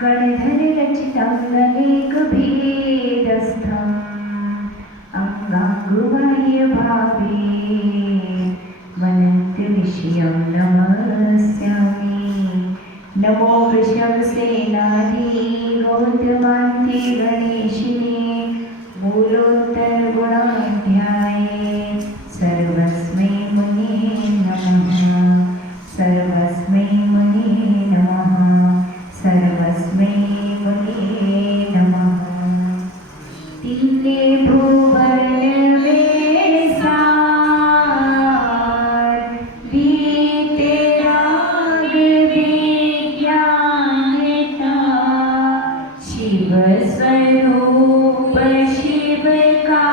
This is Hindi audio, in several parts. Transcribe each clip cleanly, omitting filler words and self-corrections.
गणधररचितं गणेकभेदस्थम् अङ्गाङ्गुबाह्यभावे मनन्त्यविषयं नमस्यामि। नमो वृषभसेनाधिगौतमान्ते गणेशिने मूलोत्तरगुणाढ्याये सर्वस्मै मुने नमः। सर्वस्मै मुने नमः। सर्वस्मै मुने नमः। तिन्ने भुवन में सार बीते राग विज्ञानता शिव स्वरूप शिवकार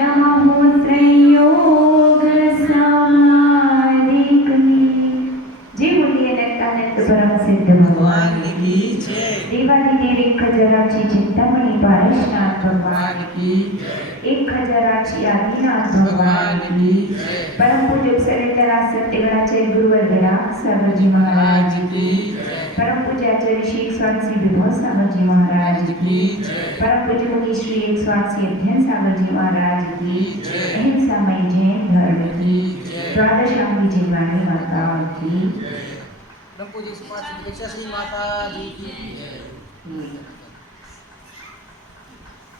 नमो त्रयोग समाधिकने। जी बोलिए अनंत परम सिद्ध भगवान की जय। देवादिदेव एक खजराची चिंतामणी पारसनाथ भगवान की, एक खजराची आदिनाथ भगवान की, परम पूज्य सरिता सत्यगणाचार्य गुरुवर्गला सागरजी महाराज की, परम पूज्य आचार्य श्री एक स्वामी श्री विभव सागरजी महाराज की, परम पूज्य मुनि श्री एक स्वामी अध्ययन सागरजी महाराज की, अहिंसा मय जैन धर्म की, द्वादशांगी जिनवाणी माता की, परम पूज्य श्री माता जी की जय।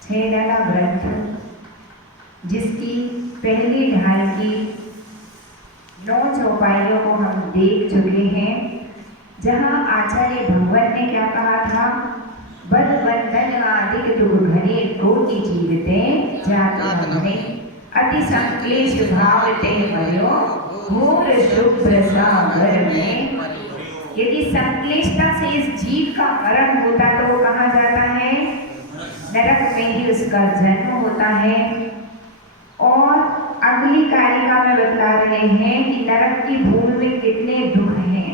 छेड़ाला ग्रंथ जिसकी पहली ढाल की 9 चौपाइयों को हम देख चुके हैं, जहाँ आचार्य भगवत ने क्या कहा था, बद बंधन आदिक दुख घने कोटि जीवते जात नमने अति संक्लेश भावते मयो घोर शुभ्र सागर में। यदि संक्लेशता से इस जीव का मरण होता तो वो कहाँ जाता है, नरक में ही उसका जन्म होता है। और अगली कारिका में बतला रहे हैं कि नरक की भूमि में कितने दुख हैं।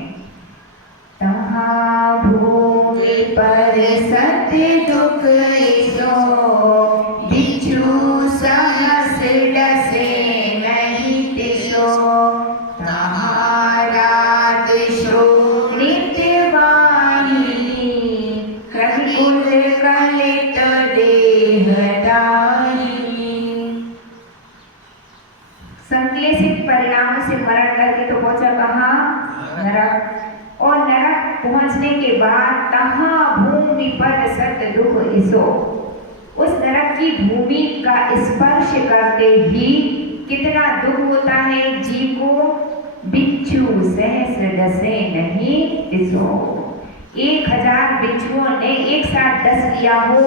तहाँ भूमि पर सत्य दुख सो बिच्छू सहस डसे नहीं तिसो तहाँ रात शोक नित्य वाहिनी कलिकुल कलित देहदारिणी। संक्लेशित परिणाम से मरण करके तो पहुंचा कहाँ, नरक। और नरक पहुंचने के बाद तहाँ भूमि पर सत्य दुख इसो, उस नरक की भूमि का स्पर्श करते ही कितना दुख होता है जीव को। बिच्छू सहस्र डसे नहीं इसो, 1000 बिच्छुओं ने एक साथ डस लिया हो,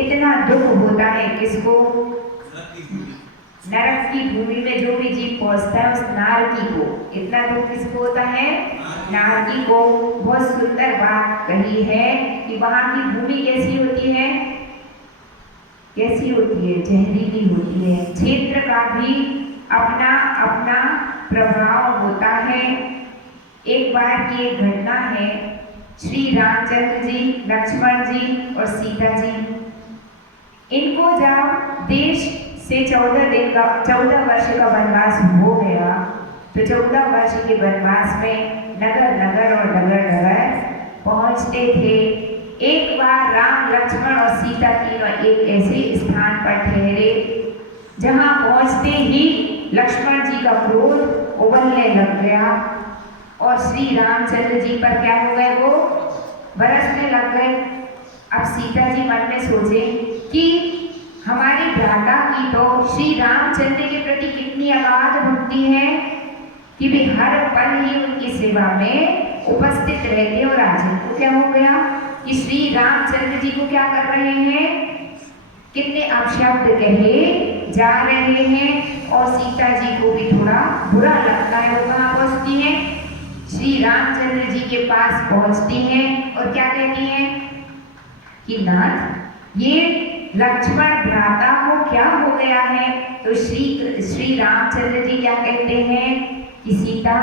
इतना दुख होता है किसको, नरक की भूमि में जो भी जीव पहुंचता है उस नारकी को। इतना दुख किसको होता है, नारकी को। बहुत सुंदर बात कही है कि वहां की भूमि कैसी होती है, कैसी होती है, जहरीली होती है। क्षेत्र का भी अपना अपना प्रभाव होता है। एक बार की एक घटना है, श्री रामचंद्र जी, लक्ष्मण जी और सीता जी, इनको जब देश से 14 वर्ष का वनवास हो गया, तो 14 वर्ष के वनवास में नगर नगर और डगर डगर पहुंचते थे। एक बार राम लक्ष्मण और सीता तीनों एक ऐसे स्थान पर ठहरे जहां पहुंचते ही लक्ष्मण जी का क्रोध उबलने लग गया और श्री रामचंद्र जी पर क्या हो गए, वो बरसने लग गए। अब सीता जी मन में सोचे कि हमारे भ्राता की तो श्री रामचंद्र के प्रति कितनी अगाध भक्ति है कि वे हर पल ही उनकी सेवा में उपस्थित रहते। और आज इनको क्या हो गया कि श्री रामचंद्र जी को क्या कर रहे हैं, कितने अपशब्द कहे जा रहे हैं। और सीता जी को भी थोड़ा बुरा लगता है। वो कहाँ पहुंचती हैं, श्री रामचंद्र जी के पास पहुंचती हैं और क्या कहती हैं कि नाथ, ये लक्ष्मण भ्राता को क्या हो गया है। तो श्री रामचंद्र जी क्या कहते हैं कि सीता,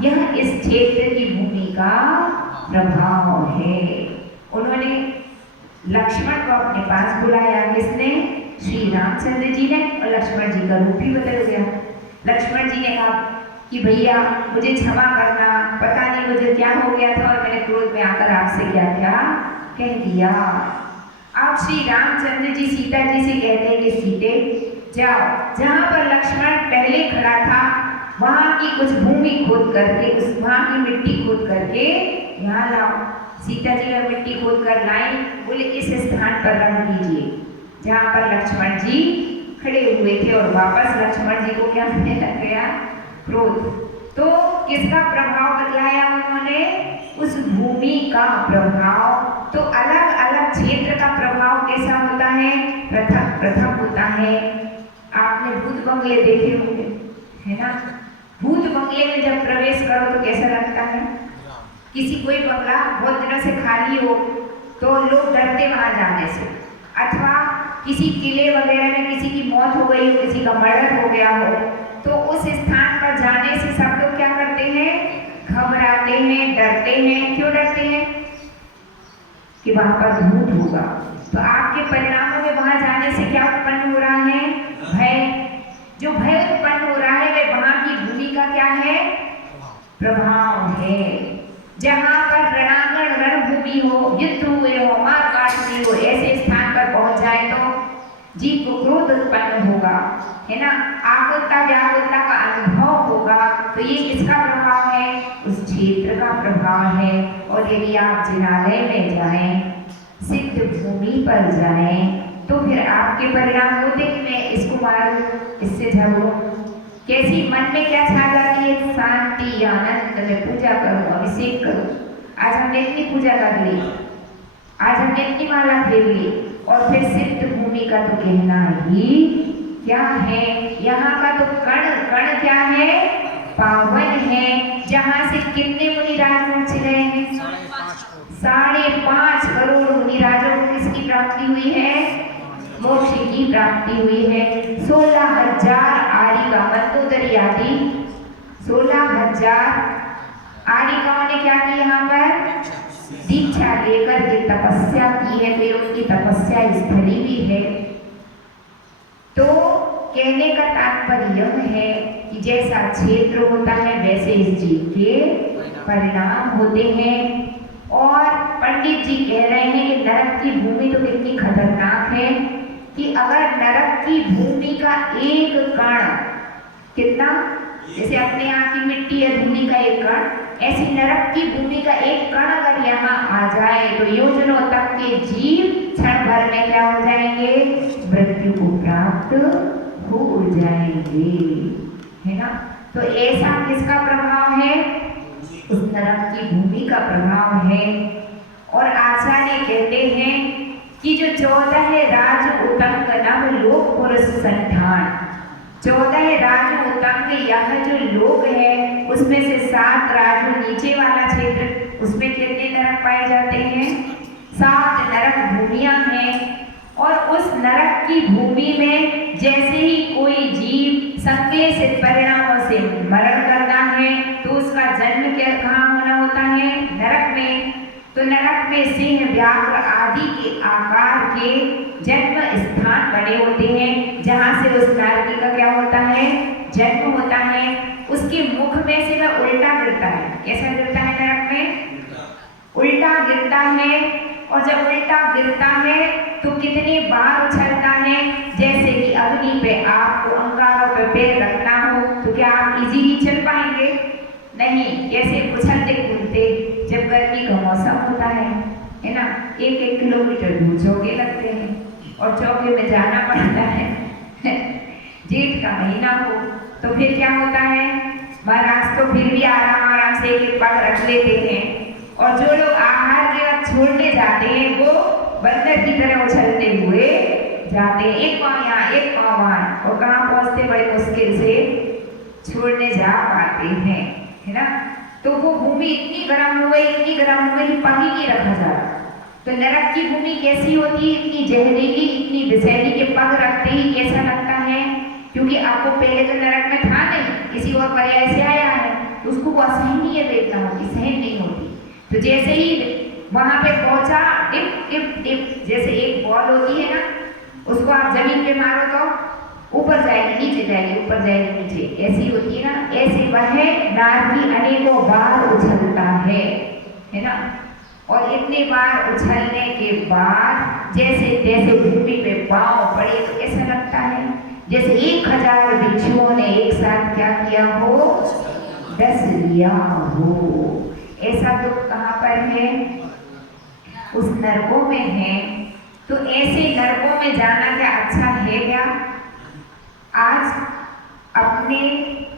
यह इस क्षेत्र की भूमि का प्रभाव है। उन्होंने लक्ष्मण को अपने पास बुलाया, किसने, श्री रामचंद्र जी ने। और लक्ष्मण जी का रूप भी बदल गया। लक्ष्मण जी ने कहा कि भैया मुझे क्षमा करना, पता नहीं मुझे क्या हो गया था और मैंने क्रोध में आकर आपसे क्या क्या कह दिया। आप श्री रामचंद्र जी सीता जी से कहते हैं कि सीते जाओ, जहाँ पर लक्ष्मण पहले खड़ा था वहाँ की कुछ भूमि खोद करके, उस वहाँ की मिट्टी खोद करके यहाँ लाओ। सीता जी जब मिट्टी खोद कर लाई, बोले इस स्थान पर रख दीजिए जहाँ पर लक्ष्मण जी खड़े हुए थे। और वापस लक्ष्मण जी को क्या होने लग गया? क्रोध। तो किसका प्रभाव बतलाया उन्होंने? उस भूमि का प्रभाव। तो अलग अलग क्षेत्र का प्रभाव कैसा होता है? पृथक पृथक होता है। आपने भूत बंगले देखे होंगे, है ना? भूत बंगले में जब प्रवेश करो तो कैसा लगता है? किसी कोई बंगला बहुत दिनों से खाली हो तो लोग डरते वहां जाने से, अथवा किसी किले वगैरह में किसी की मौत हो गई हो, किसी का मर्डर हो गया हो, तो उस स्थान पर जाने से सब लोग क्या करते हैं? घबराते हैं, डरते हैं। क्यों डरते हैं? कि वहां पर भूत होगा। तो आपके परिणामों में वहां जाने से क्या उत्पन्न हो रहा है? भय। जो भय उत्पन्न हो रहा है वह वहां की भूमि का क्या है? प्रभाव है। जहां पर रणांगण रणभूमि हो, युद्ध हुए हो, मार काट हुई हो, ऐसे स्थान पर पहुंच जाए तो जीव को क्रोध उत्पन्न होगा, है ना? आकुलता व्याकुलता का अनुभव होगा। तो ये किसका प्रभाव है? उस क्षेत्र का प्रभाव है। और यदि आप जिनालय में जाएं, सिद्ध भूमि पर जाएं, तो फिर आपके परिणाम होते कि मैं इसको मारूं, इससे झगड़ूं। कैसी मन में क्या छा जाती है? शांति, आनंद में पूजा करूं, अभिषेक करूं। आज हमने इतनी पूजा कर ली, आज हमने इतनी माला फेर ली, और फिर सिद्ध भूमि का तो कहना ही क्या है? यहाँ का तो कण कण क्या है? पावन है। जहाँ से कितने मुनिराज पहुंच गए हैं? 5.5 करोड़ मुनिराजों को किसकी प्राप्ति हुई है? मोक्ष की प्राप्ति हुई है। 16,000 आर्यिका मंदोदरी आदि 16,000 आर्यिकाओं ने क्या किया? यहाँ पर दीक्षा लेकर के तपस्या की है। तो उनकी तपस्या स्थली भी है। तो कहने का तात्पर्य यह है कि जैसा क्षेत्र होता है वैसे इस जीव के परिणाम होते हैं। और पंडित जी कह रहे हैं कि नरक की भूमि तो कितनी खतरनाक है कि अगर नरक की भूमि का एक कण, कितना, जैसे अपने यहाँ की मिट्टी या धूलि का एक कण, ऐसी नरक की भूमि का एक कण अगर यहाँ आ जाए तो योजनों तक के जीव क्षण भर में क्या हो जाएंगे? मृत्यु को प्राप्त हो जाएंगे, है ना? तो ऐसा किसका प्रभाव है? उस नरक की भूमि का प्रभाव है। और आचार्य कहते हैं कि जो 14 राज उतंग नव लोक पुरुष संठान, 14 राज उतंग यह जो लोक है उसमें से 7 राजू नीचे वाला क्षेत्र, उसमें कितने नरक पाए जाते हैं? 7 नरक भूमियां हैं। और उस नरक की भूमि में जैसे ही कोई जीव संक्लेशित परिणामों से मरण करता है तो उसका जन्म क्या कहाँ होना होता है? नरक में। तो नरक में सिंह, व्याघ्र आदि के आकार के जन्म स्थान बने होते हैं, जहाँ से उस नारकी का क्या होता है? जन्म होता है। उसके मुख में से वह उल्टा गिरता है। कैसा गिरता है? नरक में उल्टा गिरता है। और जब उल्टा गिरता है तो कितने बार उछलता है? जैसे कि अग्नि पे आपको अंगारों पे पैर रखना हो तो क्या आप इजीली चल पाएंगे? नहीं, ऐसे उछलते कूदते। जब गर्मी का मौसम होता है ना, 1-1 किलोमीटर दूर चौके लगते हैं और चौके में जाना पड़ता है। जेठ का महीना हो तो फिर क्या होता है? महाराज तो फिर भी आराम से एक पग रख लेते हैं। और जो लोग आहार के वक्त छोड़ने जाते हैं वो बंदर की तरह उछलते हुए जाते हैं, एक पाँव यहाँ एक पाँव वहाँ, और कहाँ पहुँचते? बड़े मुश्किल से छोड़ने जा पाते हैं, है ना? तो वो भूमि इतनी गर्म हो गई, इतनी गर्म हो गई कि पग ही नहीं रखा जाता। तो नरक की भूमि कैसी होती है? इतनी जहरीली, इतनी विषैली के पग रखते ही कैसा लगता है? क्योंकि आपको पहले तो नरक में था नहीं, किसी और पर्याय से आया है, तो उसको वो असहनीय वेदना होती, सहन नहीं होती। तो जैसे ही वहां पे पहुंचा, टिप टिप टिप, जैसे एक बॉल होती है ना, उसको आप जमीन पे मारो तो ऊपर जाएगी नीचे जाएगी, ऊपर जाएगी नीचे, ऐसी होती है ना, ऐसे वह नारकी अनेकों बार उछलता है ना। और इतने बार उछलने के बाद जैसे जैसे भूमि पे पांव पड़े तो ऐसा लगता है जैसे 1000 भिक्षुओं ने एक साथ क्या किया हो, डस लिया हो। ऐसा दुख कहाँ पर है, उस नरकों में है। तो ऐसे नरकों में जाना क्या अच्छा है क्या? आज अपने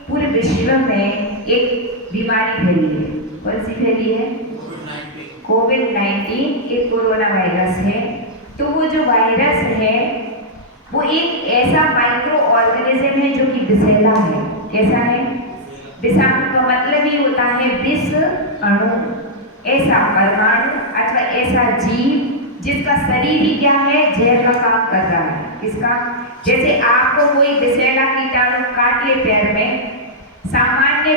पूरे विश्व में एक बीमारी फैली है, कौन सी फैली है? कोविड-19 एक कोरोना वायरस है। तो वो जो वायरस है वो एक ऐसा माइक्रो ऑर्गेनिज्म है जो कि विषैला है। कैसा है? विषाणु का मतलब ही होता है विष अणु, ऐसा परमाणु अथवा ऐसा जीव जिसका शरीर ही क्या है, जहर का काम कर रहा है। किसका? जैसे आपको कोई विषैला कीटाणु काट ले पैर में, सामान्य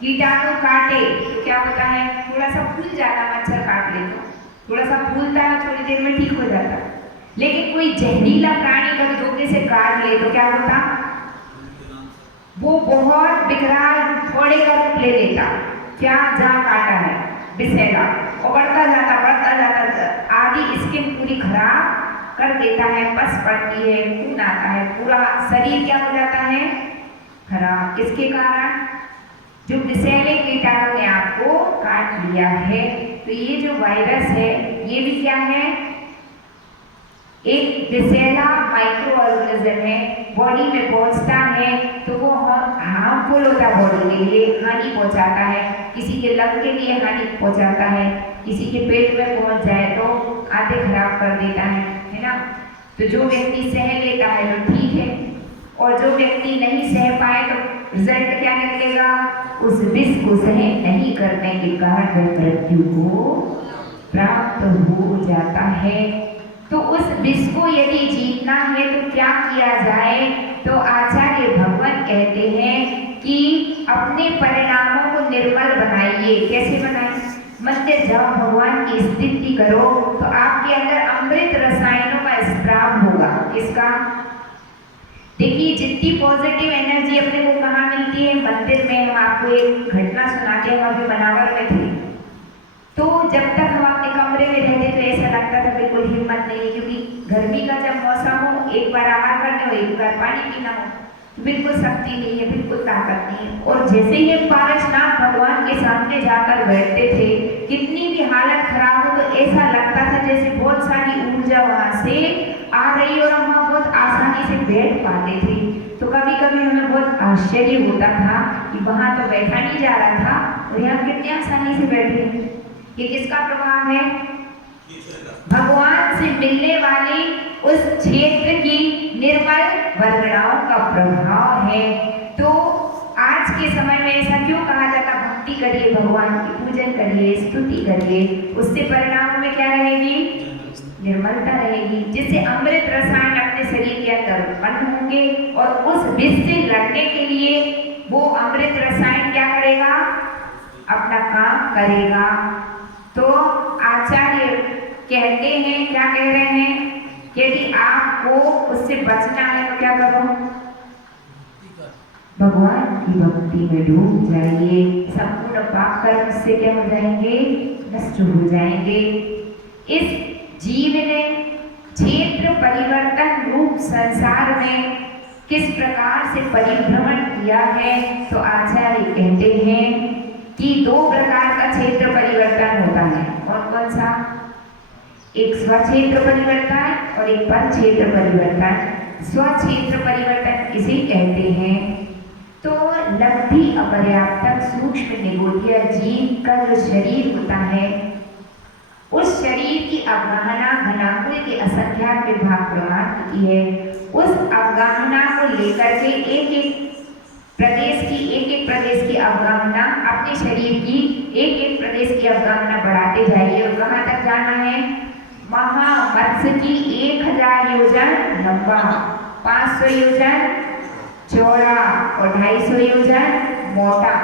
कीटाणु काटे तो क्या होता है, थोड़ा सा फूल जाता, मच्छर काट ले तो थोड़ा सा फूलता है, थोड़ी देर में ठीक हो जाता। लेकिन कोई जहरीला प्राणी कभी धोखे से काट ले तो क्या होता, वो बहुत विकराल थोड़े का रूप ले लेता। क्या? जहाँ काटा है विषैला, और बढ़ता जाता आधी स्किन पूरी खराब कर देता है, पस पड़ती है, खून आता है, पूरा शरीर क्या हो जाता है, खराब। इसके कारण जो विषैले कीटाणु ने आपको काट लिया है। तो ये जो वायरस है ये भी क्या है, एक विषैला माइक्रो ऑर्गेनिज्म है, बॉडी में पहुंचता है तो वो हार्मफुल होता है, बॉडी के लिए हानि पहुंचाता है, किसी के लंग के लिए हानि पहुंचाता है, किसी के पेट में पहुंच जाए तो आधे खराब कर देता है ना। तो जो व्यक्ति सह लेता है तो ठीक है, और जो व्यक्ति नहीं सह पाए तो रिजल्ट क्या निकलेगा, उस विष को सहन नहीं करने के कारण वह मृत्यु को प्राप्त हो जाता है। तो उस विष को यदि जीतना है तो क्या किया जाए, तो आचार्य भगवान कहते हैं कि अपने परिणामों को निर्मल बनाइए। कैसे बनाएं? मंदिर जाओ, भगवान की स्तुति करो तो आपके अंदर अमृत रसायनों का स्त्राव होगा। किसका? देखिए, जितनी पॉजिटिव एनर्जी अपने को कहाँ मिलती है, मंदिर में। हम आपको एक घटना सुनाते हैं, हम अभी बनावर में थे, तो जब तक हम अपने कमरे में रहते तो ऐसा लगता था बिल्कुल हिम्मत नहीं है, क्योंकि गर्मी का जब मौसम हो, एक बार आहार करने हो, एक बार पानी पीना हो, तो बिल्कुल शक्ति नहीं है, बिल्कुल ताकत नहीं है। और जैसे ही पारसनाथ भगवान के सामने जाकर बैठते थे, कितनी भी हालत खराब हो तो ऐसा लगता था जैसे बहुत सारी ऊर्जा वहाँ से आ रही और हम वहाँ बहुत आसानी से बैठ पाते थे। तो कभी कभी हमें बहुत आश्चर्य होता था कि वहाँ तो बैठा नहीं जा रहा था और यहाँ कितनी आसानी से बैठे। ये किसका प्रभाव है? भगवान से मिलने वाली उस क्षेत्र की निर्मल वर्गणाओं का प्रभाव है। तो आज के समय में ऐसा क्यों कहा जाता, भक्ति करिए, भगवान की पूजन करिए, स्तुति करिए, उससे परिणाम में क्या रहेगी, निर्मलता रहेगी, जिससे अमृत रसायन अपने शरीर के अंदर उत्पन्न होंगे और उस विष से लड़ने के लिए वो अमृत रसायन क्या करेगा, अपना काम करेगा। तो आचार्य कहते हैं, क्या कह रहे हैं, यदि आपको उससे बचना है तो क्या करो, भगवान की भक्ति में डूब जाइए, संपूर्ण पाप कर्म से क्या हो जाएंगे, नष्ट हो जाएंगे। इस जीव ने क्षेत्र परिवर्तन रूप संसार में किस प्रकार से परिभ्रमण किया है, तो आचार्य कहते हैं कि 2 प्रकार का क्षेत्र परिवर्तन होता है। कौन कौन सा? एक स्वक्षेत्र परिवर्तन और एक पर क्षेत्र परिवर्तन। स्वक्षेत्र परिवर्तन किसे कहते हैं, तो लब्धि अपर्याप्तक सूक्ष्म निगोटिया जीव का जो शरीर होता है, उस शरीर की अवगाहना घनाकुल के असंख्यात विभाग प्रमाण होती है। उस अवगाहना को लेकर के एक एक प्रदेश की अवगाहना, अपने शरीर की एक प्रदेश की अवगाहना बढ़ाते जाइए। और कहाँ तक जाना है, महामत्स्य की 1000 योजन लंबा, 500 योजन चौड़ा और 250 योजन मोटा।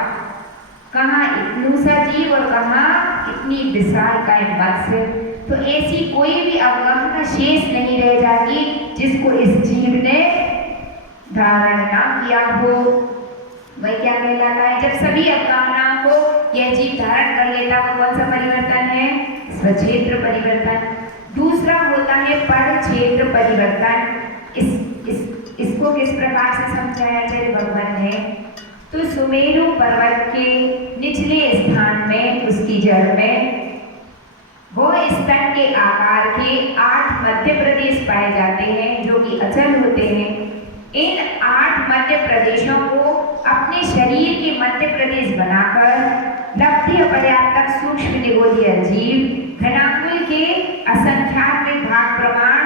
कहाँ इतनू सा जीव और कहाँ इतनी विशालकाय मत्स्य। तो ऐसी कोई भी अवगाहना शेष नहीं रह जाती जिसको इस जीव ने धारण ना किया हो वह क्या कहलाता है? जब सभी अवगाहनाओं को यह जीव धारण कर लेता वो कौन सा परिवर्तन है? स्वक्षेत्र परिवर्तन। दूसरा होता है पर क्षेत्र परिवर्तन। इसको किस प्रकार से समझाया आचार्य भगवान ने? तो सुमेरु पर्वत के निचले स्थान में उसकी जड़ में वो स्तन के आकार के 8 मध्य प्रदेश पाए जाते हैं जो कि अचल होते हैं। इन 8 मध्य प्रदेशों को अपने शरीर के मध्य प्रदेश बनाकर लब्धि पर्याप्तक सूक्ष्म निगोदीय जीव घनांगुल के असंख्यात भाग प्रमाण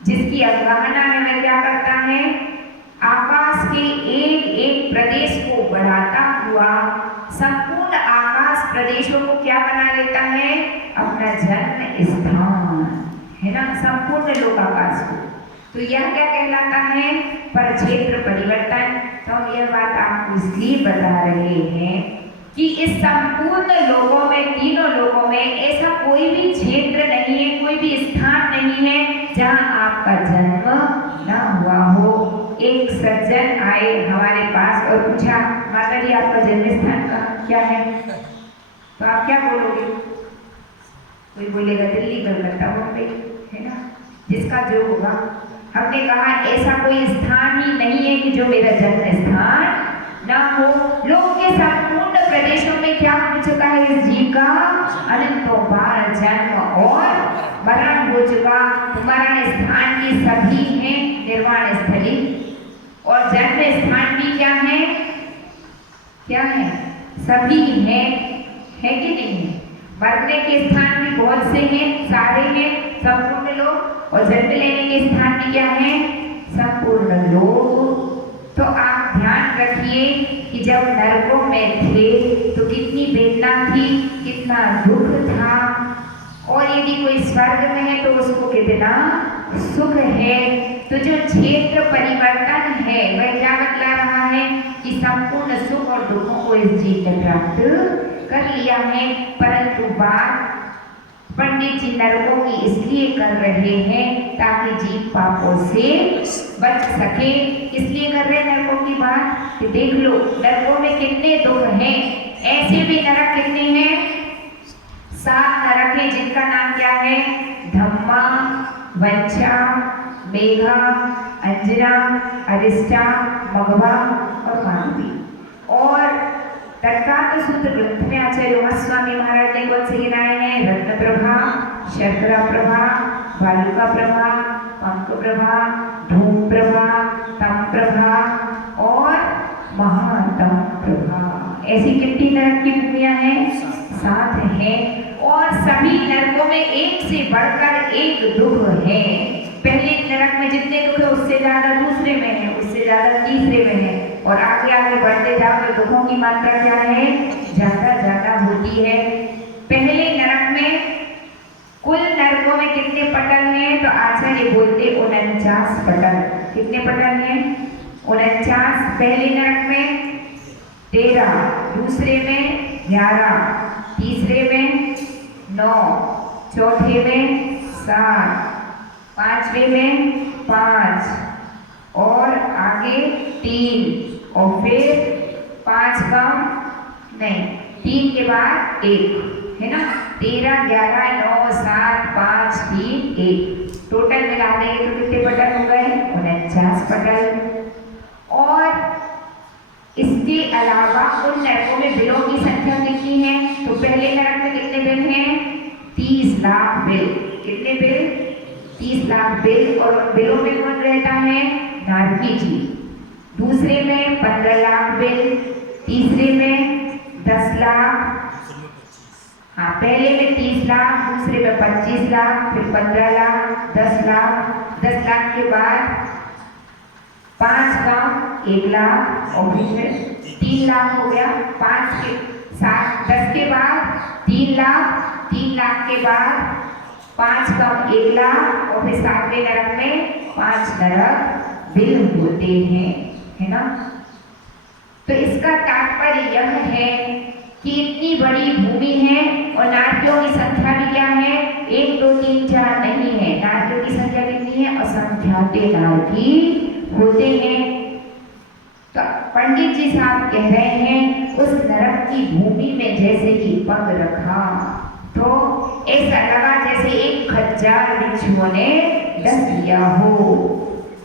जिसकी अवगाहना है वह क्या करता है? आकाश के एक एक प्रदेश को बढ़ाता हुआ संपूर्ण आकाश प्रदेशों को क्या बना लेता है? अपना जन्म स्थान, है ना, संपूर्ण लोकाकाश को। तो यह क्या कहलाता है? पर क्षेत्र परिवर्तन। तो हम यह बात आपको इसलिए बता रहे हैं कि इस संपूर्ण लोकों में, तीनों लोकों में ऐसा कोई भी क्षेत्र नहीं है, कोई भी स्थान नहीं है जहां आपका जन्म ना हुआ हो। एक सज्जन आए हमारे पास और पूछा, माता जी आपका जन्म स्थान का क्या है? तो आप क्या बोलोगे? कोई बोलेगा दिल्ली, कलकत्ता, बॉम्बे, है ना, जिसका जो होगा। हमने कहा ऐसा कोई स्थान ही नहीं है कि जो मेरा जन्म स्थान ना हो। लोक के संपूर्ण प्रदेशों में क्या हो चुका है इस जीव का? अनंतों बार जन्म और मरण हो चुका। मरण स्थान की सभी है निर्वाण स्थली और जन्म स्थान भी क्या है? क्या है? सभी है कि नहीं है? मरने के स्थान भी बहुत से हैं, सारे हैं, संपूर्ण लोग, और जन्म लेने के स्थान भी क्या है? संपूर्ण लोग। तो आप ध्यान रखिए कि जब नरकों में थे तो कितनी वेदना थी, कितना दुख था, और यदि कोई स्वर्ग में है तो उसको कितना सुख है। तो जो क्षेत्र परिवर्तन है वह क्या बतला रहा है कि संपूर्ण सुख और दुखों को इस जीव ने प्राप्त कर लिया है। परंतु बात पंडित जी नरकों की इसलिए कर रहे हैं ताकि जीव पापों से बच सके। इसलिए कर रहे हैं नरकों की बात कि देख लो नरकों में कितने दुख हैं। ऐसे भी नरक कितने हैं? 7 नरक हैं जिनका नाम क्या है? धम्मा, वंचा, मेघा, अंजना, अरिष्टा, मघवा और मानवी। और तर्कार्थ सूत्र ग्रंथ में आचार्य गोस्वामी महाराज ने कौन से गिनाए हैं? रत्न प्रभा, शर्करा प्रभा, बालुका प्रभा, पंक प्रभा, धूम प्रभा, तम प्रभा और महातम प्रभा। ऐसी कितनी नरक की भूमियां हैं? 7 हैं। और सभी नरकों में एक से बढ़कर एक दुख है। पहले नरक में जितने दुख है उससे ज्यादा दूसरे में है, उससे ज्यादा तीसरे में है, और आगे आगे बढ़ते जाओ तो दुखों की मात्रा क्या है? ज्यादा होती है। पहले नरक में कुल नरकों में कितने पटल हैं? तो आचार्य बोलते 49 पटल। कितने पटल हैं? 49। पहले नरक में 13, दूसरे में 11, तीसरे में 9, चौथे में 7, पांचवे में 5 और आगे 3 और फिर 5 कम नहीं, 3 के बाद 1, है ना। 13, 11, 9, 7, 5, 3, 1 टोटल मिला देंगे तो कितने पटल हो गए? 49 पटल। और इसके अलावा उन नरकों में बिलों की संख्या कितनी है? तो पहले नरक में कितने बिल हैं? 30 लाख बिल। कितने बिल? 30 लाख बिल। और बिलों में कौन रहता है? नारकी जी। दूसरे में 15 लाख बिल, तीसरे में 10 लाख, हाँ पहले में 30 लाख, दूसरे में 25 लाख, फिर 15 लाख, 10 लाख, 10 लाख के बाद 5 कम 1 लाख और फिर 3 लाख हो गया। 5 के 7, 10 के बाद 3 लाख, 3 लाख के बाद 5 कम 1 लाख और फिर 7वें नरक में 5 नरक बिल होते हैं, है ना। तो इसका तात्पर्य यह है कि इतनी बड़ी भूमि है और नारकियों की संख्या भी क्या है? 1, 2, 3, 4 नहीं है। नारकियों की संख्या कितनी है? असंख्याते नारकी होते हैं। तो पंडित जी साहब कह रहे हैं उस नरक की भूमि में जैसे ही पग रखा तो ऐसा लगा जैसे एक खच्चर बिच्छुओं ने डस लिया हो।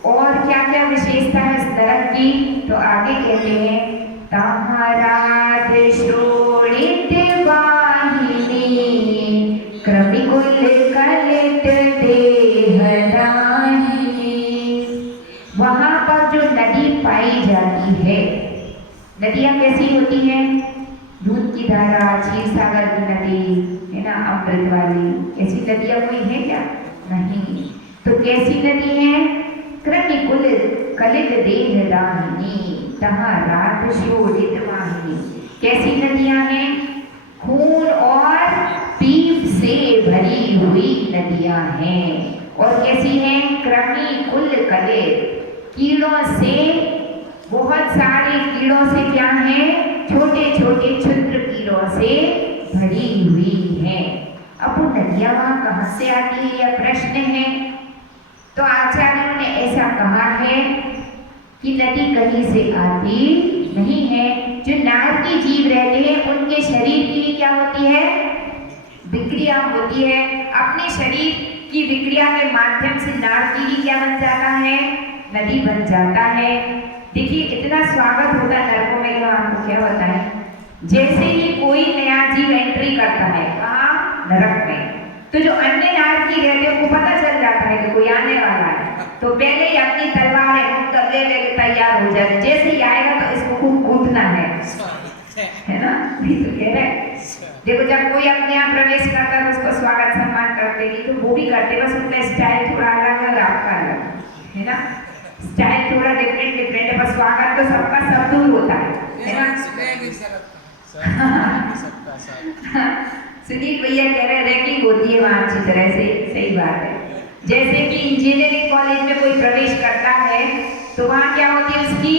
और क्या क्या विशेषता है इस नरक की, तो आगे कहते हैं ताहरात शोणित वाहिनी क्रमिकुल कलित देहदाहिनी। वहां पर जो नदी पाई जाती है, नदियां कैसी होती हैं? दूध की धारा, क्षीर सागर की नदी है ना, अमृत वाली, ऐसी नदियां कोई है क्या? नहीं। तो कैसी नदी है? क्रमिकुल कलित देहदाहिनी ताहरात शोणित वाहिनी। कैसी नदियां हैं? खून और पीप से भरी हुई नदियां हैं। और कैसी हैं? क्रमिकुल कलित, कीड़ों से, बहुत सारे कीड़ों से क्या है? छोटे छोटे क्षुद्र कीड़ों से भरी हुई है। अब वो नदियां वहां कहां से आती है, यह प्रश्न है। तो आचार्यों ने ऐसा कहा है कि नदी कहीं से आती नहीं है। जो नारकी जीव रहते हैं उनके शरीर की क्या होती है? विक्रिया होती है। अपने शरीर की विक्रिया के माध्यम से नारकी ही क्या बन जाता है? नदी बन जाता है। देखिए इतना स्वागत होता है नरकों में, आपको क्या होता है? जैसे ही कोई नया जीव एंट्री करता है कहाँ? नरक में, तो जो अन्य नारकी रहते हैं उनको पता चल जाता है कि कोई आने वाला है, तो पहले ही अपनी तलवार ले लेके तैयार हो जाते। जैसे ही आएगा तो इसको खूब कूटना है ना। नहीं तो कह रहे देखो जब कोई अपने यहाँ प्रवेश करता है तो उसको स्वागत सम्मान करते नहीं, तो वो भी करते, बस उनका स्टाइल थोड़ा अलग है और आपका अलग है ना। स्टाइल थोड़ा डिफरेंट है, पर स्वागत तो सबका सब दूर होता है ना। सुनील भैया कह रहे रैगिंग होती है वहाँ अच्छी तरह से, सही बात है। जैसे कि इंजीनियरिंग कॉलेज में कोई प्रवेश करता है तो वहाँ क्या होती है? उसकी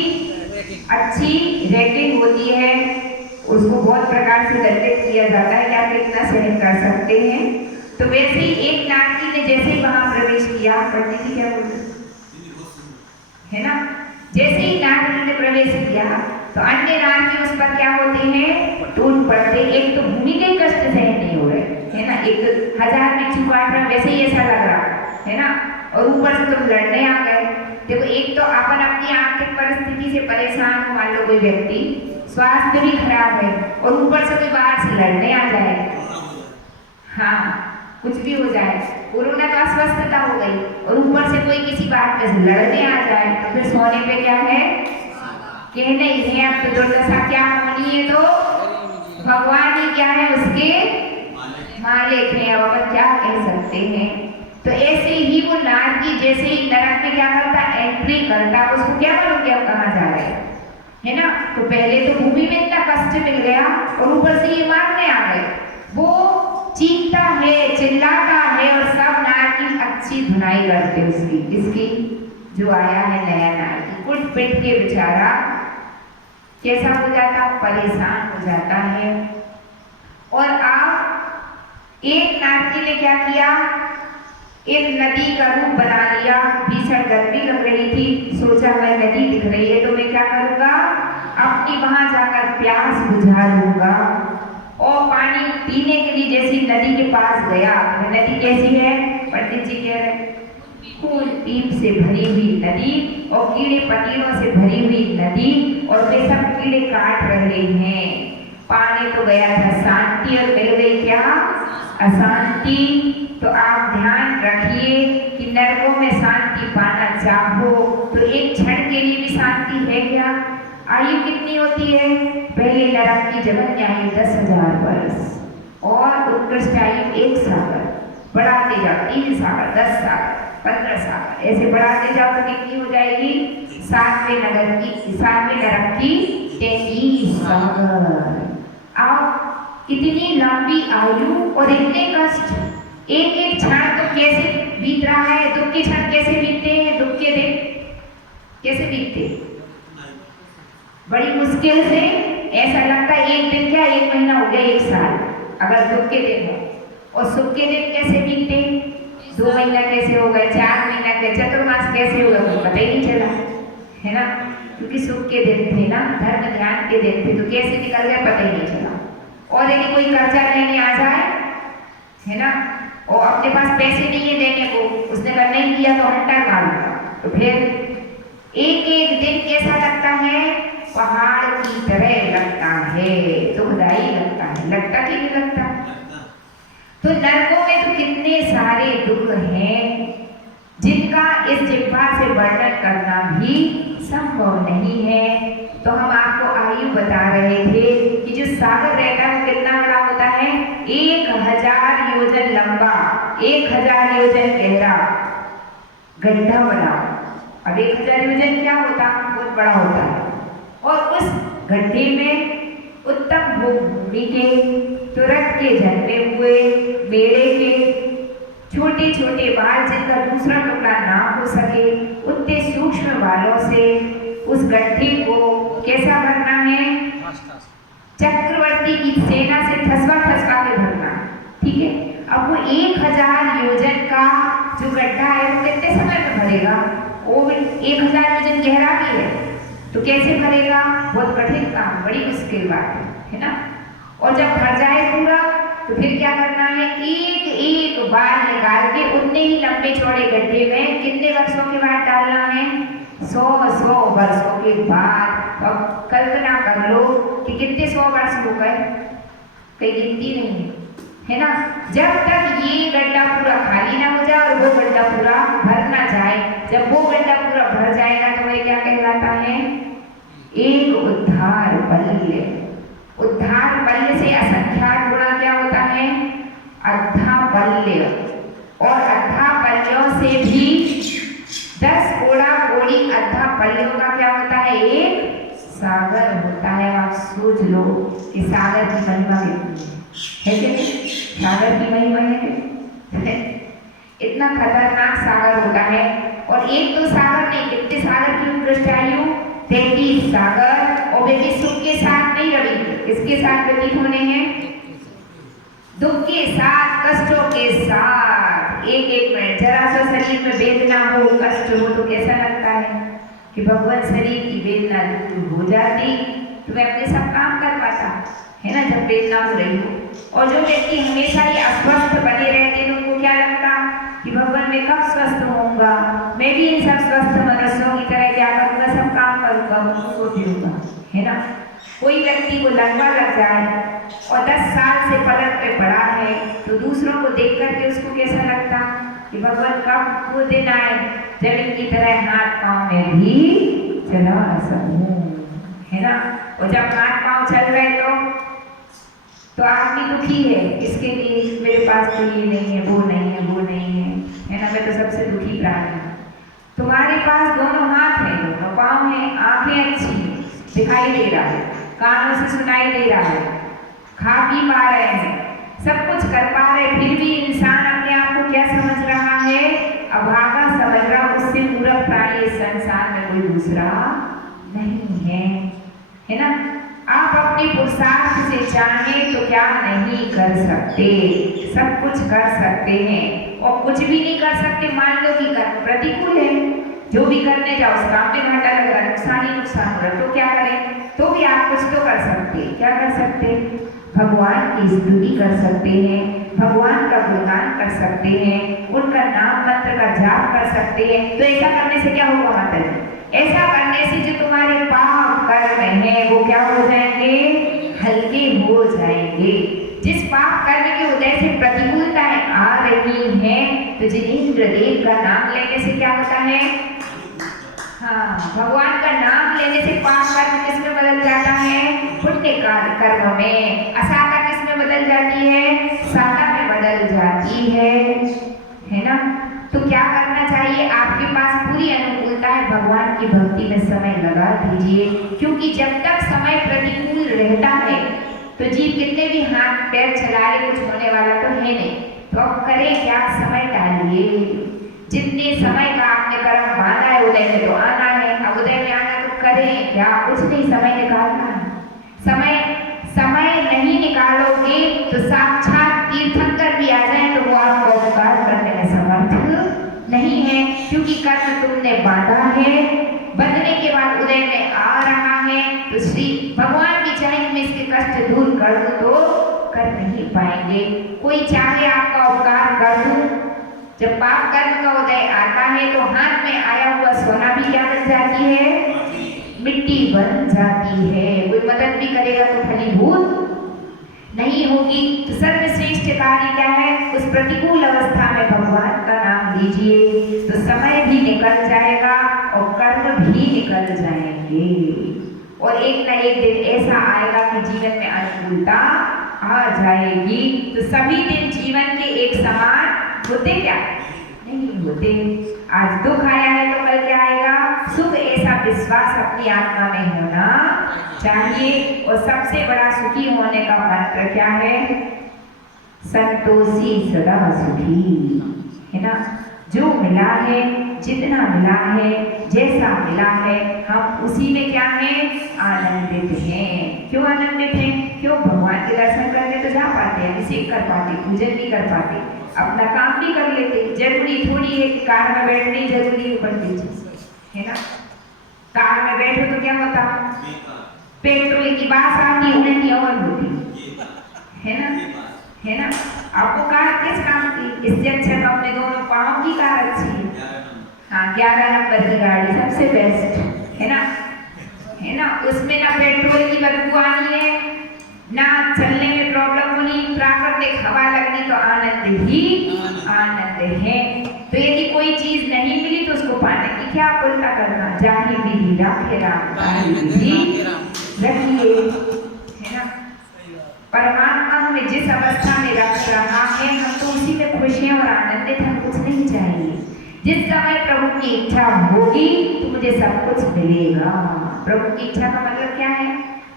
अच्छी रैगिंग होती है, उसको बहुत प्रकार से दंडित किया जाता है कि आप कितना सहन कर सकते हैं। तो वैसे ही एक नारकी ने जैसे ही वहाँ प्रवेश किया, पंडित जी क्या बोलते है ना, जैसे ही नारकी ने प्रवेश किया तो अन्य नारकी उस पर क्या होते हैं? टूट पड़ते। एक तो भूमि के कष्ट सहन नहीं हो रहे है ना, एक 1000 बिच्छू काट रहा वैसे ही ऐसा लग रहा है ना, और ऊपर से तुम लड़ने आ गए। देखो एक तो अपन अपनी आर्थिक परिस्थिति से परेशान हो, मान लो कोई व्यक्ति स्वास्थ्य भी खराब है और ऊपर से कोई बाहर से लड़ने आ जाए, हाँ कुछ भी हो जाए, कोरोना तो अस्वस्थता हो गई और ऊपर से कोई किसी बात पे लड़ने आ जाए, तो फिर सोने पे क्या है? कहने ही है। अब तो दुर्दशा क्या होनी है? तो भगवान ही क्या है? उसके मालिक हैं। अब अपन क्या कह सकते हैं? तो ऐसे ही वो नारकी जैसे ही नरक में क्या करता? एंट्री करता। उसको क्या मालूम कि अब कहाँ जा रहे है ना। तो पहले तो भूमि में इतना कष्ट मिल गया और ऊपर से ये मारने आ गए। वो चीखता है, चिल्लाता है और सब नारकी अच्छी धुनाई करते उसकी, इसकी जो आया है नया नारकी, कुट पिट के बेचारा कैसा हो जाता? परेशान हो जाता है। और आप एक नारकी ने क्या किया? एक नदी का रूप बना लिया। भीषण गर्मी लग रही थी, सोचा मैं नदी दिख रही है तो मैं क्या करूंगा? अपनी वहां जाकर प्यास बुझा लूंगा। और पानी पीने के लिए जैसी नदी के पास गया, नदी कैसी है? पंडित जी कह रहे खून पीप से भरी हुई नदी और कीड़े पतीलों से भरी हुई नदी, और वे सब कीड़े काट रहे हैं। पानी तो गया था शांति और मिल गई क्या? अशांति। तो आप ध्यान रखिए कि नरकों में शांति पाना चाहो तो एक क्षण के लिए भी शांति है क्या? आयु कितनी होती है? पहले नरक की जगत आयु 10,000 वर्ष और उत्कृष्ट आयु 1 सागर। बढ़ाते जाओ 3 सागर, 10 सागर, 15 सागर, ऐसे बढ़ाते जाओ तो कितनी हो जाएगी? 7वें नरक की 33 सागर। आप इतनी लंबी आयु और इतने कष्ट, एक एक क्षण तो कैसे बीत रहा है? दुख के क्षण कैसे बीतते हैं? दुख के दिन कैसे बीतते? बड़ी मुश्किल से। ऐसा लगता है एक दिन क्या 1 महीना हो गया, 1 साल अगर दुख के दिन हो। और सुख के दिन कैसे बीतते? 2 महीना कैसे हो गए, 4 महीना कैसे, चतुर्मास कैसे हो गए, पता ही नहीं चला है ना, क्योंकि सुख के दिन थे ना, धर्म ध्यान के दिन थे, तो कैसे निकल गए पता ही नहीं चला। और यदि कोई कर्जा लेने आ जाए, है ना, और अपने पास पैसे नहीं है देने को, उसने अगर नहीं दिया तो हंटर मारूंगा, तो फिर एक एक दिन कैसा लगता है, पहाड़ की तरह लगता है, दुखदाई लगता है, लगता कि नहीं लगता। तो नरकों में तो कितने सारे दुख हैं जिनका इस जिह्वा से वर्णन करना भी संभव नहीं है। तो हम आपको आयु बता रहे थे कि जो सागर रहता है वो कितना बड़ा होता है, 1000 योजन लंबा, 1000 योजन गहरा गड्ढा बना। अब 1000 योजन क्या होता, बहुत बड़ा होता है। और उस गड्ढे में उत्तम भूमि के, तुरंत के जन्मे हुए बेड़े के छोटे छोटे बाल, जिनका दूसरा टुकड़ा ना हो सके, उतने सूक्ष्म बालों से उस गड्ढे को कैसा भरना है, चक्रवर्ती की सेना से ठसवा ठसवा के भरना, ठीक है। अब वो 1000 योजन का जो गड्ढा है वो कितने समय में भरेगा, वो 1000 योजन गहरा भी है, तो कैसे भरेगा, बहुत कठिन काम, बड़ी मुश्किल बात है ना। और जब भर जाए पूरा तो फिर क्या करना है, एक एक बाल निकाल के उतने ही लंबे चौड़े गड्ढे में कितने वर्षों के बाद डालना है, 100 वर्षों के बाद। अब कल्पना कर लो कि कितने 100 वर्ष हो गए, कोई गिनती नहीं है ना। जब तक ये गड्ढा पूरा खाली ना हो जाए और वो गड्ढा पूरा भर ना जाए, जब वो गड्ढा पूरा भर जाएगा तो वह क्या कहलाता है, एक उद्धार बल्य। उद्धार बल्य से असंख्यात गुणा क्या होता है, अद्धा बल्य। और अद्धा बल्यों से भी 10 कोड़ा कोड़ी अद्धा बल्यों का क्या होता है, एक सागर होता है। आप सोच लो कि सागर की महिमा कितनी है कि नहीं, सागर की महिमा है इतना खतरनाक सागर होता है। और एक तो सागर नहीं, कितने सागर की पृष्ठ आयु, 33 सागर। और वे सुख के साथ नहीं रवि, किसके साथ व्यतीत होने हैं, दुख के साथ, कष्टों के साथ। एक एक मिनट जरा सा शरीर में वेदना हो, कष्ट हो तो कैसा लगता है कि भगवान शरीर की वेदना दूर हो जाती तो मैं अपने सब काम कर पाता, है ना, जब वेदना हो रही हो। और जो व्यक्ति हमेशा ही अस्वस्थ बने रहते हैं उनको क्या लगता कि भगवान मैं कब स्वस्थ होऊंगा, मैं भी इन सब स्वस्थ मनुष्यों की तरह क्या करूंगा, सब काम करूंगा, उनको पीऊंगा, है ना। कोई व्यक्ति को लगवा लग जाए और 10 साल से पलक पे पड़ा है तो दूसरों को देख करके उसको कैसा लगता कि भगवान कब वो दिन आए जब इनकी तरह हाथ पांव में भी चला सकूं, है ना। और जब हाथ पांव चल रहे तो आदमी दुखी है, इसके लिए मेरे पास तो ये नहीं है, वो नहीं है, वो नहीं है ना, मैं तो सबसे दुखी प्राणी हूँ। तुम्हारे पास दोनों हाथ हैं, दोनों पांव हैं, आंखें अच्छी दिखाई दे रहा है, कानों से सुनाई दे रहा है, खा पी पा रहे हैं, सब कुछ कर पा रहे, फिर भी इंसान अपने आप को क्या समझ रहा है, अभागा समझ रहा, उससे पूरा प्राणी इस संसार में कोई दूसरा नहीं है ना। आप अपनी पुरुषार्थ से चाहें तो क्या नहीं कर सकते, सब कुछ कर सकते हैं। और कुछ भी नहीं कर सकते, मान लो कि कर्म प्रतिकूल है, जो भी करने जाओ उस काम में घाटा लग रहा है, नुकसान ही नुकसान हो रहा है, तो क्या करें, तो भी आप कुछ तो कर सकते। क्या कर सकते, भगवान की स्तुति कर सकते हैं, भगवान का गुणगान कर सकते हैं, उनका नाम मंत्र का जाप कर सकते हैं। तो ऐसा करने से क्या होगा माता जी, ऐसा करने से जो तुम्हारे पाप कर्म है वो क्या हो जाएंगे, हल्के हो जाएंगे। जिस पाप कर्म के उदय से प्रतिकूलताएं आ रही हैं, तो जिनेंद्र देव का नाम लेने से क्या होता है, हाँ, भगवान का नाम लेने से पाप कर्म किस में बदल जाता है, पुण्य कर्म में। असाता किस में बदल जाती है, साता में बदल जाती है ना। तो क्या करना चाहिए, आपके पास पूरी अनुकूलता है, भगवान की भक्ति में समय लगा दीजिए, क्योंकि जब तक समय प्रतिकूल रहता है तो जीव कितने भी हाथ पैर चला ले कुछ होने वाला तो है नहीं। तो अब करें क्या, समय डालिए, जितने समय का आपने कर्म बांधा है उदय में तो आना है, अब उदय में आना तो करें क्या, कुछ नहीं, समय निकालना है। समय नहीं निकालोगे तो साक्षात तीर्थंकर भी आ जाए तो वो आपको उपकार करने में समर्थ नहीं है, क्योंकि कर्म तुमने बांधा है, बंधने के कर दूं तो कर नहीं पाएंगे। कोई चाहे आपका उपकार कर दूं, जब पाप कर्म का उदय आता है तो हाथ में आया हुआ सोना भी क्या बन जाती है? मिट्टी बन जाती है। कोई मदद भी करेगा तो फलीभूत नहीं होगी। तो सर्वश्रेष्ठ कार्य क्या है? उस प्रतिकूल अवस्था में भगवान का नाम लीजिए तो समय भी निकल जाएगा और कर्म भी निकल जाएंगे, और एक न एक दिन ऐसा आएगा कि जीवन में अनुकूलता आ जाएगी। तो सभी दिन जीवन के एक समान होते क्या? नहीं होते। आज दुख आया है तो कल क्या आएगा? सुख। ऐसा विश्वास अपनी आत्मा में होना चाहिए। और सबसे बड़ा सुखी होने का मंत्र क्या है? संतोषी सदा सुखी, है ना। जो मिला है, जितना मिला है, जैसा मिला है, हम उसी में क्या है? आनंदित हैं। क्यों आनंदित हैं? क्यों? भगवान के दर्शन करने तो जा पाते हैं, अभिषेक कर पाते, पूजन भी कर पाते, अपना काम भी कर लेते। जरूरी थोड़ी है कि कार में बैठनी जरूरी है पंडित जी, है ना। कार में बैठो तो क्या होता? पेट्रोल की बात आती, उल्टी और होती, है ना, है ना। आपको कार किस काम की? इससे अच्छा तो अपने दोनों पाँव की कार अच्छी है। हाँ, 11 नंबर की गाड़ी सबसे बेस्ट, है ना, है ना। उसमें ना पेट्रोल की बदबू आनी है, ना चलने में प्रॉब्लम होनी, प्राकृतिक हवा लगनी, तो आनंद ही आनंद है। तो यदि कोई चीज नहीं मिली तो उसको पाने की क्या उल्टा करना? जाहि विधि राखे राम, ताहि विधि रखिए, है ना। परमात्मा हमें जिस अवस्था में रख रहा है, हम तो उसी में खुश हैं और आनंदित, हम कुछ नहीं चाहिए। जिस समय प्रभु की इच्छा होगी तो मुझे सब कुछ मिलेगा। प्रभु की इच्छा का मतलब क्या है?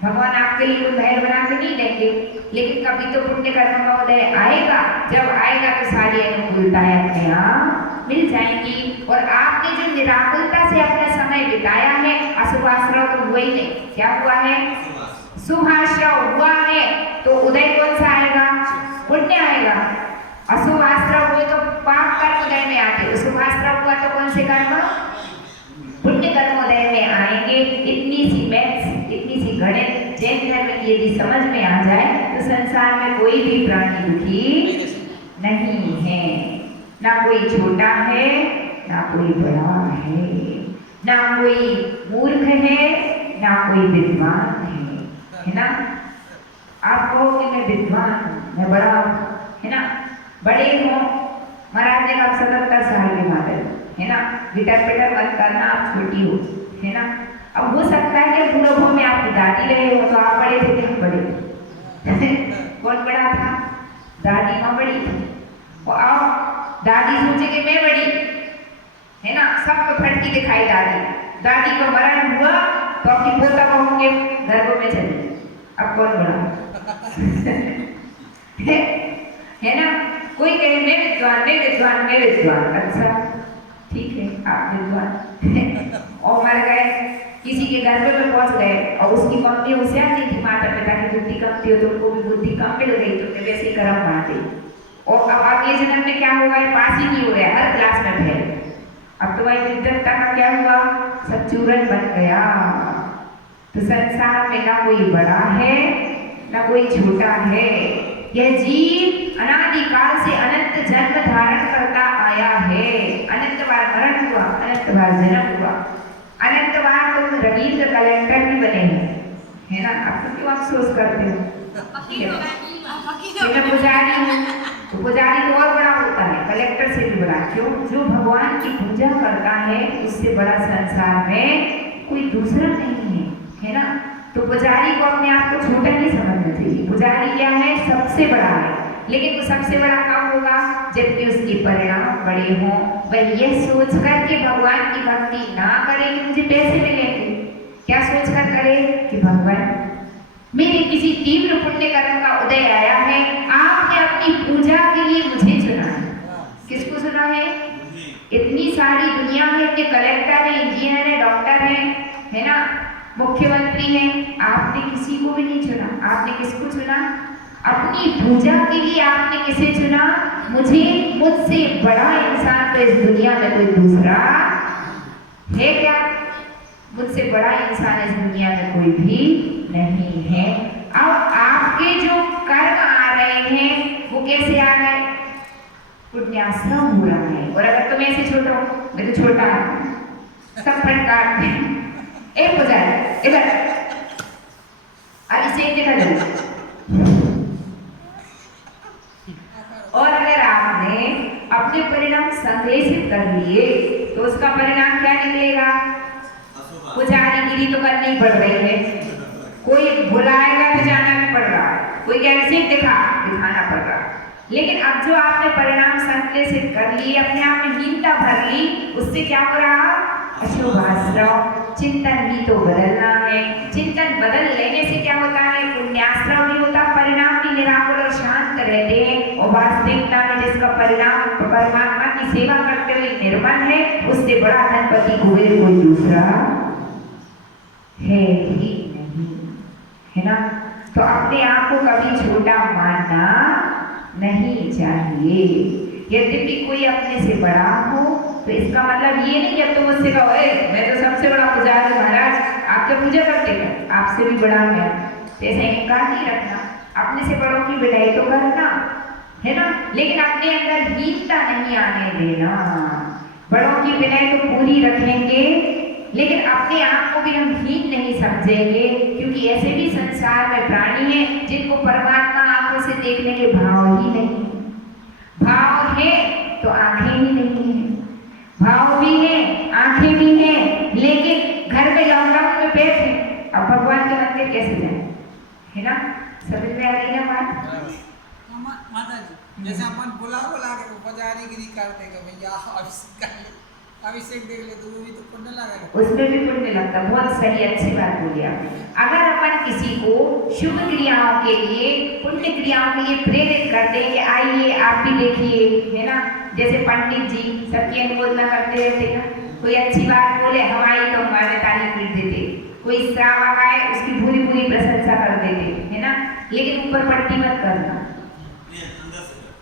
भगवान आपके लिए कोई महल बना के नहीं देंगे, लेकिन कभी तो पुण्य कर्म का उदय आएगा। जब आएगा तो सारी अनुकूलताएं अपने आप मिल जाएंगी। और आपने जो निराकुलता से अपना समय बिताया है, अशुभाश्रव तो हुआ ही नहीं। क्या हुआ है? शुभाश्रव हुआ है तो उदय कौन सा आएगा? पुण्य आएगा। अशुभाश्रव हुए तो पाप कर्म उदय में आते, शुभाश्रव हुआ तो कौन से कर्म? पुण्य कर्म उदय में आएंगे। इतनी सी मैथ्स, इतनी सी गणित जैन धर्म की यदि समझ में आ जाए तो संसार में कोई भी प्राणी दुखी नहीं है। ना कोई छोटा है, ना कोई बड़ा है, ना कोई मूर्ख है, ना कोई विद्वान है ना। आप कहो कि मैं विद्वान हूँ, मैं बड़ा हूँ, है ना। बड़े हो, महाराज ने कहा 77 साल के माते, है ना। विटर पिटर मत करना, आप छोटी हो, है ना। अब हो सकता है कि बुढ़ापो में आप दादी रहे हो तो आप बड़े थे कि हम बड़े थे? कौन बड़ा था? दादी माँ बड़ी थी। और अब दादी सोचे कि मैं बड़ी, है ना। सबको फटकी दिखाई दादी को मरण हुआ तो अपनी पोता बहू के गर्भ में चली। अब कौन बड़ा? है ना। कोई कहे मैं विद्वान, मैं विद्वान, मैं विद्वान। अच्छा ठीक है, आप विद्वान और मर गए, किसी के गर्भ में पहुंच गए और उसकी मम्मी होशियार नहीं थी, माता पिता की बुद्धि कम थी, तो उनको भी बुद्धि कम मिल गई, तुमने वैसे कर्म बांटे। और अब अगले जन्म में क्या होगा? पास ही नहीं हो गया, हर क्लास में फेल। अब तुम्हारी विद्वत्ता का क्या हुआ? सब चूरन बन गया। तो संसार में ना कोई बड़ा है, ना कोई छोटा है। यह जीव अनादिकाल से अनंत जन्म धारण करता आया है। अनंत बार मरण हुआ, अनंत बार जन्म हुआ, अनंत बार तुम रविंद्र कलेक्टर भी बने हो, है ना। अब तो क्यों अफसोस करते हो? मैं पुजारी हूँ, तो पुजारी तो और बड़ा होता है, कलेक्टर से भी बड़ा। क्यों? जो भगवान की पूजा करता है उससे बड़ा संसार में कोई दूसरा नहीं है ना। तो पुजारी को अपने आप को छोटा नहीं समझना चाहिए। पुजारी क्या है? सबसे बड़ा है, लेकिन वो सबसे बड़ा कब होगा? जबकि उसके परिणाम बड़े हों। वह यह सोचकर के भगवान की भक्ति ना करे कि मुझे पैसे मिलेंगे। क्या सोचकर करे? कि भगवान मेरे किसी तीव्र पुण्य कर्म का उदय आया है, आपने अपनी पूजा के लिए मुझे चुना है। किसको चुना है? इतनी सारी दुनिया में इतने कलेक्टर हैं, इंजीनियर हैं, डॉक्टर हैं, है ना, मुख्यमंत्री हैं, आपने किसी को भी नहीं चुना। आपने किसको चुना? अपनी पूजा के लिए आपने किसे चुना? मुझे। मुझसे बड़ा इंसान तो इस दुनिया में कोई दूसरा है क्या? मुझसे बड़ा इंसान इस दुनिया में कोई भी नहीं है। अब आप आपके जो कर्म आ रहे हैं वो कैसे आ रहे हैं? पुण्याश्रम हो रहा है। और अगर तुम ऐसे छोड़ो, मैं तो छोटा सब फटकार एक पुजारी इधर अब इसे देखा जाए। और अगर आपने अपने परिणाम संग्रहित कर लिए तो उसका परिणाम क्या निकलेगा? पुजारीगिरी तो करनी पड़ रही है, कोई बुलाएगा तो जाना भी पड़ रहा है, कोई कैसे दिखाना पड़ रहा है। लेकिन अब जो आपने परिणाम संश्लेषित कर लिए, अपने आप में हीनता भर ली, उससे क्या हो रहा? अशुभाश्रम। चिंतन ही तो बदलना है। चिंतन बदल लेने से क्या होता है? पुण्याश्रम भी होता, परिणाम भी निराकुल और शांत रहते हैं। और वास्तविकता में जिसका परिणाम परमात्मा की सेवा करते हुए निर्मल है, उससे बड़ा धनपति कुबेर कोई दूसरा है ही नहीं, है ना? तो अपने आप को कभी छोटा मानना नहीं चाहिए। यद्यपि कोई अपने से बड़ा हो तो इसका मतलब ये नहीं जब तुम मुझसे कहो मैं तो सबसे बड़ा पुजारी महाराज, आप तो पूजा करते हैं, आपसे भी बड़ा है, तो ऐसा इनकार नहीं रखना। अपने से बड़ों की विदाई तो करना है ना, लेकिन अपने अंदर हीनता नहीं आने देना। बड़ों की विदाई तो पूरी रखेंगे, लेकिन अपने आप को भी हम हीन नहीं समझेंगे, क्योंकि ऐसे भी संसार में प्राणी हैं जिनको परमात्मा आंखों से देखने के भाव ही नहीं। भाव है तो आंखें ही नहीं है, भाव भी है आंखें भी है, लेकिन घर में लॉकडाउन में बैठे, अब भगवान के मंदिर कैसे जाए? है ना? समझ में आ रही ना बात? माता जी जैसे अपन बुला के पुजारीगिरी करते हैं कि भैया अभिषेक देख ले, तो वो भी तो पुण्य लगेगा, उसमें भी पुण्य लगता। बहुत सही, अच्छी बात बोली आपने। अगर अपन किसी को शुभ क्रियाओं के लिए, पुण्य क्रियाओं के लिए प्रेरित करते हैं कि आइए आप भी देखिए, है ना, जैसे पंडित जी सबकी अनुमोदना करते रहते हैं, कोई अच्छी बात बोले हमारी तो हमारे ताली पीट देते, कोई श्रावक आए उसकी पूरी पूरी प्रशंसा कर देते, है ना। लेकिन ऊपर पट्टी मत करना,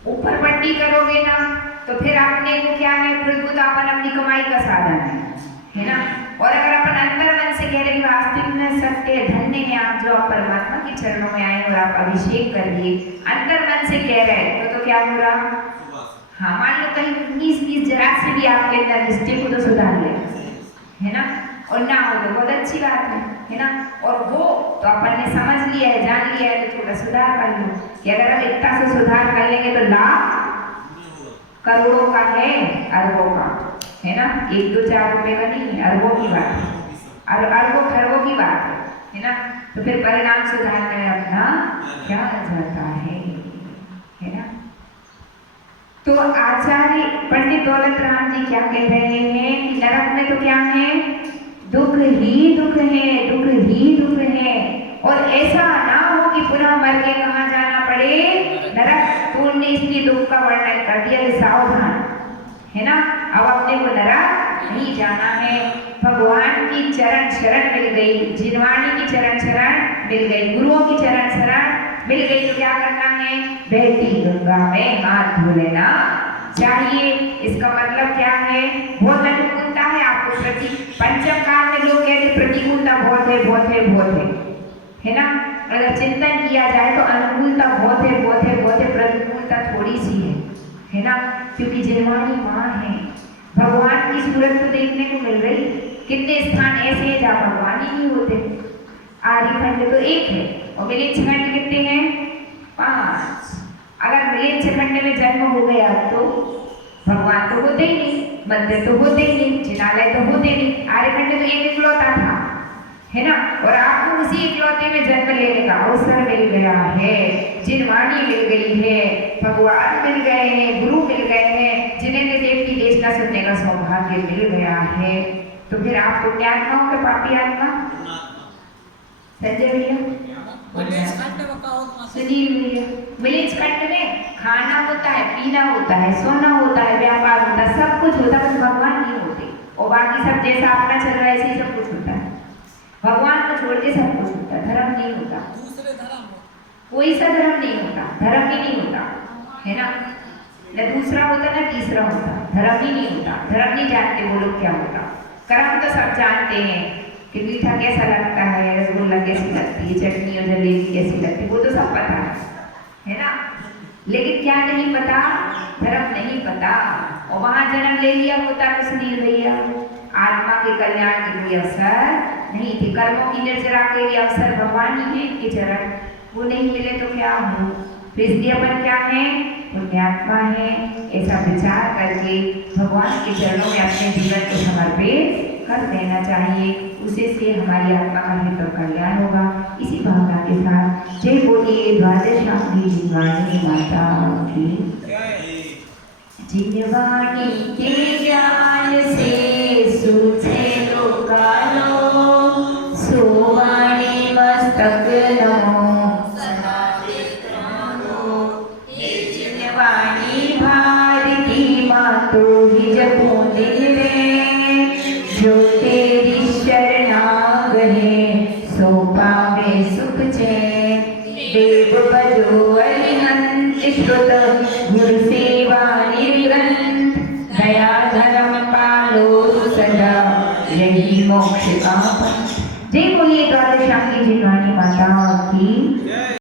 ऊपर पट्टी करोगे ना तो फिर आपने को क्या है, फिर तो अपन अपनी कमाई का साधन है ना। और अगर अपन अंतर मन से कह रहे हैं वास्तविक में सत्य धन्य है आप जो आप परमात्मा के चरणों में आए और आप अभिषेक कर लिए, अंतर मन से कह रहे हैं तो क्या हो रहा? हाँ, मान लो कहीं 19-20 जरा से भी आपके अंदर मिस्टेक को तो सुधार ले, है ना, और ना हो तो बहुत अच्छी बात है ना। और वो तो अपन ने समझ लिया है, जान लिया है, तो थोड़ा सुधार कर लो कि अगर हम इतना से सुधार कर लेंगे तो लाभ करोड़ों का है, अरबों का, है ना। 1-2-4 रुपए का नहीं है, अरबों की बात है, अरबों खरबों की बात है ना। तो फिर परिणाम सुधारना है अपना क्या जाता है ना। तो आचार्य पंडित दौलत राम जी क्या कह रहे हैं कि नरक में तो क्या है? दुख ही दुख है, दुख ही दुख है। और ऐसा ना हो कि पुनः मर के कहाँ जाना पड़े? नरक। तो उन्होंने इसलिए दुख का वर्णन कर दिया कि सावधान, है ना, अब अपने को नरक नहीं जाना है। भगवान की चरण शरण मिल गई, जिनवाणी की चरण शरण मिल गई, गुरुओं की चरण शरण मिल गई, तो क्या करना है? बहती गंगा में हाथ धो लेना चाहिए। इसका मतलब क्या है? बहुत अनुकूलता है आपको प्रति, पंचम काल में लोग कहते प्रतिकूलता बहुत है, बहुत है, बहुत है ना। अगर चिंतन किया जाए तो अनुकूलता बहुत है, बहुत है, बहुत है, प्रतिकूलता थोड़ी सी है ना। क्योंकि जिनवाणी माँ है, भगवान की सूरत तो देखने को मिल रही। कितने स्थान ऐसे हैं जहाँ भगवान ही नहीं होते। आर्यखंड तो एक है और मिलिंच खंड कितने हैं? 5। अगर मिलिंच खंड में जन्म हो गया तो भगवान तो होते ही नहीं, मंदिर तो होते ही नहीं, जिनालय तो होते नहीं। आर्यखंड तो एक इकलौता था, है ना। और आपको उसी इकलौते में जन्म लेने का अवसर मिल गया है, जिनवाणी मिल गई है, भगवान मिल गए हैं, गुरु मिल गए हैं, जिन्हें देव की देशना सुनने का सौभाग्य मिल गया है। तो फिर आप पुण्यात्मा हो कि पापी आत्मा? संजय भैया, सुनील भैया, विलेज खंड में खाना होता है, पीना होता है, सोना होता है, व्यापार होता है, सब कुछ होता है, बस भगवान नहीं होते। और बाकी सब जैसा अपना चल रहा है ऐसे ही सब कुछ होता है। भगवान को छोड़ के सब कुछ होता है, धर्म नहीं होता, दूसरे धर्म कोई सा धर्म नहीं होता, धर्म ही नहीं होता, है ना। न दूसरा होता न तीसरा होता, धर्म ही नहीं होता। धर्म नहीं जानते वो लोग क्या होता। कर्म तो सब जानते हैं, कि मीठा कैसा लगता है, रसगुल्ला कैसी लगती है, चटनी और जलेबी कैसी लगती है, वो तो सब पता है ना। लेकिन क्या नहीं पता, धर्म नहीं पता। और वहां जन्म ले लिया होता कुछ नहीं भैया, आत्मा के कल्याण के कोई अवसर नहीं थे। कर्मों की निर्जरा के लिए अवसर भगवान ही है, इनके चरण, वो नहीं मिले तो क्या हो। तो इसलिए अपन क्या है, पुण्यात्मा है, ऐसा विचार करके भगवान के चरणों में अपने जीवन को समर्पित कर देना चाहिए। उसी से हमारी आत्मा का हित और कल्याण होगा। इसी भावना के साथ जय बोलिए द्वादशांगी जिनवाणी माता की। जिनवाणी के ज्ञान से सूझे लोकानो, सोवाणी मस्तक नमो भारती मातो ही जपो दिन में, जो तेरी शरणागत है सो पावे सुख चैन। देव भजो अरिहंत श्रुत गुरु सेवा निर्ग्रंथ, दया धर्म पालो सदा यही मोक्ष का पंथ। जय बोलिए द्वादशांगी जिनवाणी माता की।